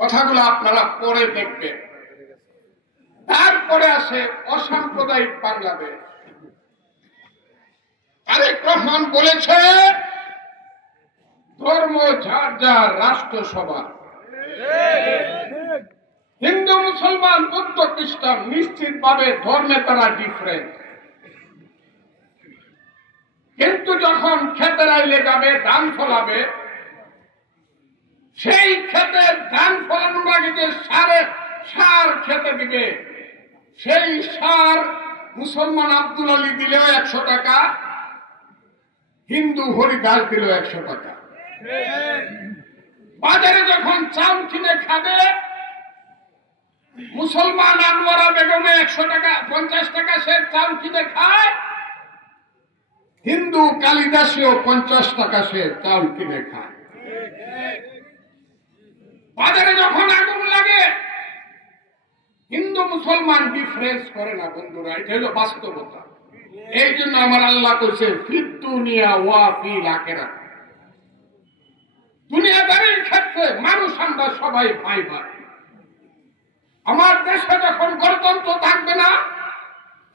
কথাগুলো আপনারা পরে দেখবেন। তারপরে আসে অসাম্প্রদায়িক বাংলাদেশ। তারেক রহমান বলেছে ধর্ম যার যার, রাষ্ট্র সবার। হিন্দু মুসলমান বৌদ্ধ খ্রিস্টান নিশ্চিতভাবে ধর্মে তারা ডিফারেন্ট, কিন্তু যখন ক্ষেতের আইলে যাবে, ধান ফলাবে, সেই ক্ষেতের ধান ফলানোর আগে যে সার খেতে দিবে, সেই সার মুসলমান আব্দুল আলী দিলেও 100 টাকা, হিন্দু হরিদাস দিলেও 100 টাকা। বাজারে যখন চাল কিনে খাবে, মুসলমান আনোয়ারা বেগমে 100 টাকা 50 টাকা সে চাল কিনে খায়, হিন্দু কালিদাসেও 50 টাকা সে চাল কিনে খায়। বাজারে যখন আগুন লাগে, হিন্দু মুসলমান ডিফারেন্স করে না বন্ধুরা, এটা হলো বাস্তবতা। এই জন্য আমার আল্লাহ কইছে ফিদ দুনিয়া ওয়া ফিল আখিরাত। দুনিয়াদারির ক্ষেত্রে মানুষ আমরা সবাই ভাই ভাই। আমার দেশে যখন গণতন্ত্র থাকবে না,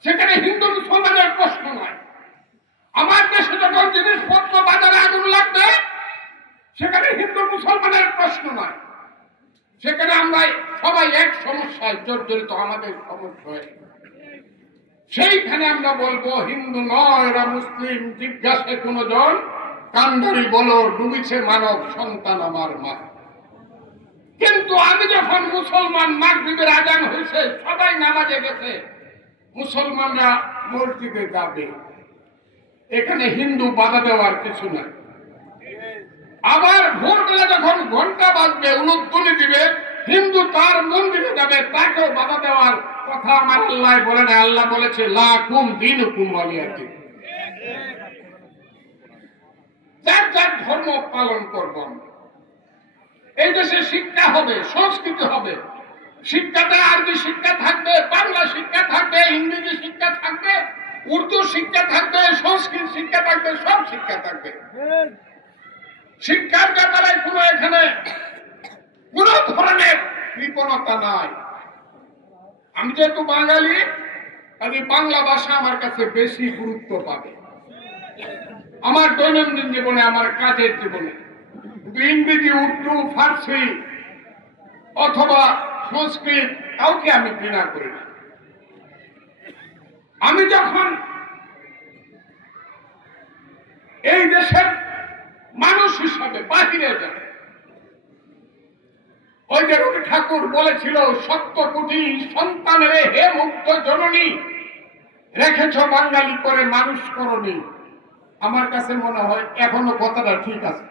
সেখানে হিন্দু মুসলমানের প্রশ্ন নয়। আমার দেশে যখন জিনিসপত্র বাজারে আগুন লাগবে, সেখানে হিন্দু মুসলমানের প্রশ্ন নয়। সেখানে আমরা সবাই এক সমস্যায় জর্জরিত, আমাদের সমস্যা হয়। সেইখানে আমরা বলবো হিন্দু নয় এরা মুসলিম, জিজ্ঞাসে কোন জন, কান্ডারি বলো ডুবিছে মানব সন্তান আমার মা। কিন্তু আমি যখন মুসলমান, মাগরিবের আজান হয়েছে, সবাই নামাজে গেছে, মুসলমানরা মসজিদে যাবে, এখানে হিন্দু বাধা দেওয়ার কিছু নাই। আবার ভোরবেলা যখন ঘন্টা বাজবে, উলুধ্বনি দিবে, হিন্দু তার মন্দিরে যাবে, তাকেও বাধা দেওয়ার কথা আমার আল্লাহ বলে না। আল্লাহ বলেছে লাকুম দীনুকুম ওয়ালিয়া দীন। যার যার ধর্ম পালন করব। এই দেশে শিক্ষা হবে, সংস্কৃতি হবে। শিক্ষাটা আরবি শিক্ষা থাকবে, বাংলা শিক্ষা থাকবে, ইংরেজি শিক্ষা থাকবে, উর্দু শিক্ষা থাকবে, সংস্কৃত শিক্ষা থাকবে, সব শিক্ষা থাকবে। শিক্ষার ব্যাপারে কোনো এখানে কোন ধরনের কৃপণতা নাই। আমি যেহেতু বাঙালি, আমি বাংলা ভাষা আমার কাছে বেশি গুরুত্ব পাবে আমার দৈনন্দিন জীবনে, আমার কাজের জীবনে। ইংরেজি, উর্দু, ফার্সি অথবা সংস্কৃত কাউকে আমি ঘৃণা করি না। আমি যখন এই দেশের মানুষ হিসাবে বাহিরে যাবে, ওই যে রবি ঠাকুর বলেছিল 70 কোটি সন্তানের হে মুক্ত জননী, রেখেছ বাঙালি করে মানুষ করনি। আমার কাছে মনে হয় এখনো কথাটা ঠিক আছে।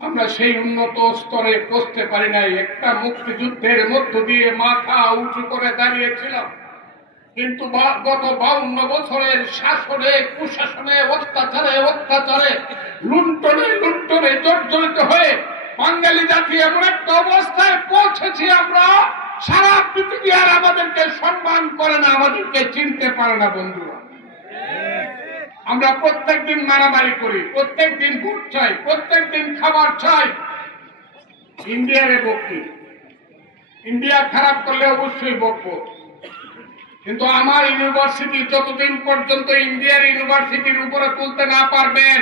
আমরা সেই উন্নত স্তরে পৌঁছতে পারি নাই। একটা মুক্তিযুদ্ধের মধ্য দিয়ে মাথা উঁচু করে দাঁড়িয়েছিলাম, কিন্তু গত 52 বছরের শাসনে, কুশাসনে, অত্যাচারে লুণ্ঠনে জর্জরিত হয়ে বাঙালি জাতি এমন একটা অবস্থায় পৌঁছেছি, আমরা সারা পৃথিবী আর আমাদেরকে সম্মান করে না, আমাদেরকে চিনতে পারে না। বন্ধুরা, আমরা প্রত্যেকদিন মারামারি করি, প্রত্যেকদিন ভোট চাই, প্রত্যেকদিন খাবার চাই। ইন্ডিয়ারে বকি, ইন্ডিয়া খারাপ করলে অবশ্যই বকবো, কিন্তু আমার ইউনিভার্সিটি যতদিন পর্যন্ত ইন্ডিয়ার ইউনিভার্সিটির উপরে তুলতে না পারবেন,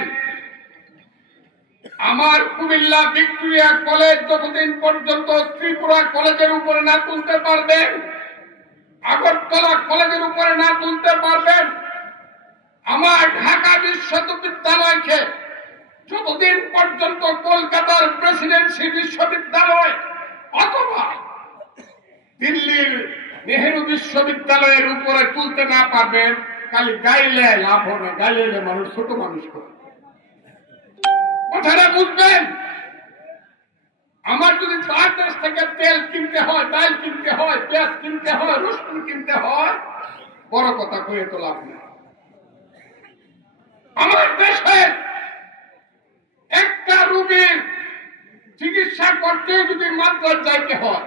আমার কুমিল্লা ভিক্টোরিয়া কলেজ যতদিন পর্যন্ত ত্রিপুরা কলেজের উপরে না তুলতে পারবেন, আগরতলা কলেজের উপরে না তুলতে পারবেন, আমার ঢাকা বিশ্ববিদ্যালয়কে যতদিন পর্যন্ত কলকাতার প্রেসিডেন্সি বিশ্ববিদ্যালয় অথবা দিল্লির নেহেরু বিশ্ববিদ্যালয়ের উপরে তুলতে না পারবেন, খালি গাইলে লাভ হবে। গাইলে মানুষ ছোট মানুষ করে। কথাটা বুঝবেন। আমার যদি তার দেশ থেকে তেল কিনতে হয়, ডাল কিনতে হয়, পেঁয়াজ কিনতে হয়, রসুন কিনতে হয়, বড় কথা কয়ে তো লাভ নেই। আমার দেশে একটা রোগীর চিকিৎসা করতে যদি মাদ্রাজ যাইতে হয়,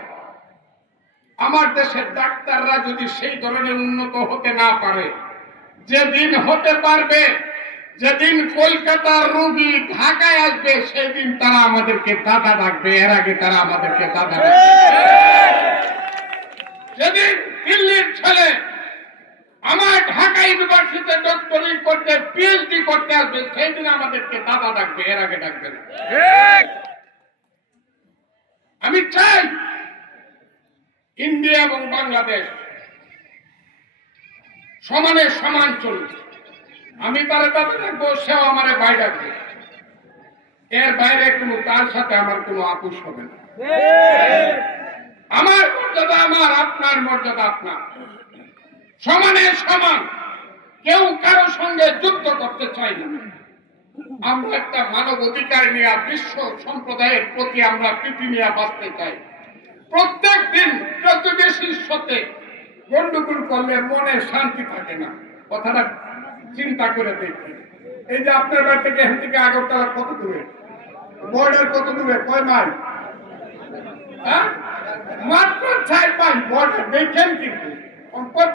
আমার দেশের ডাক্তাররা যদি সেই ধরনের উন্নত হতে না পারে, যেদিন হতে পারবে যেদিন কলকাতার রোগী ঢাকায় আসবে সেদিন তারা আমাদেরকে দাদা ডাকবে, এর আগে তারা আমাদেরকে দাদা ডাকবে। যেদিন দিল্লির ছেলে আমার ঢাকা ইউনিভার্সিটিতে ডক্টরি করতে পিএইচডি করতে আসবে সেই দিন আমাদেরকে দাদা ডাকবে, এর আগে ডাকবে না। আমি চাই ইন্ডিয়া এবং বাংলাদেশ সমানে সমান চলুক। আমি তারা দাদা ডাকবো, সেও আমার ভাই ডাকবে, এর বাইরে কোনো তার সাথে আমার কোনো আপোষ হবে না। আমার মর্যাদা আমার, আপনার মর্যাদা আপনার, সমানে সমান। কেউ কারো সঙ্গে যুদ্ধ করতে চাই না। আমরা একটা মানব অধিকার নিয়ে বিশ্ব সম্প্রদায়ের প্রতি আমরা প্রীতি নিয়ে বাঁচতে চাই। প্রত্যেক দিন প্রতিবেশীর সাথে গন্ডগোল করলে মনে শান্তি থাকে না। কথাটা চিন্তা করে দেখি। এই যে আপনার বাড়ি থেকে এখান থেকে আগরতলা কত দূরে, বর্ডার কত দূরে, কয় মাইল? মাত্র 4 মাইল বর্ডার। দেখেন কিন্তু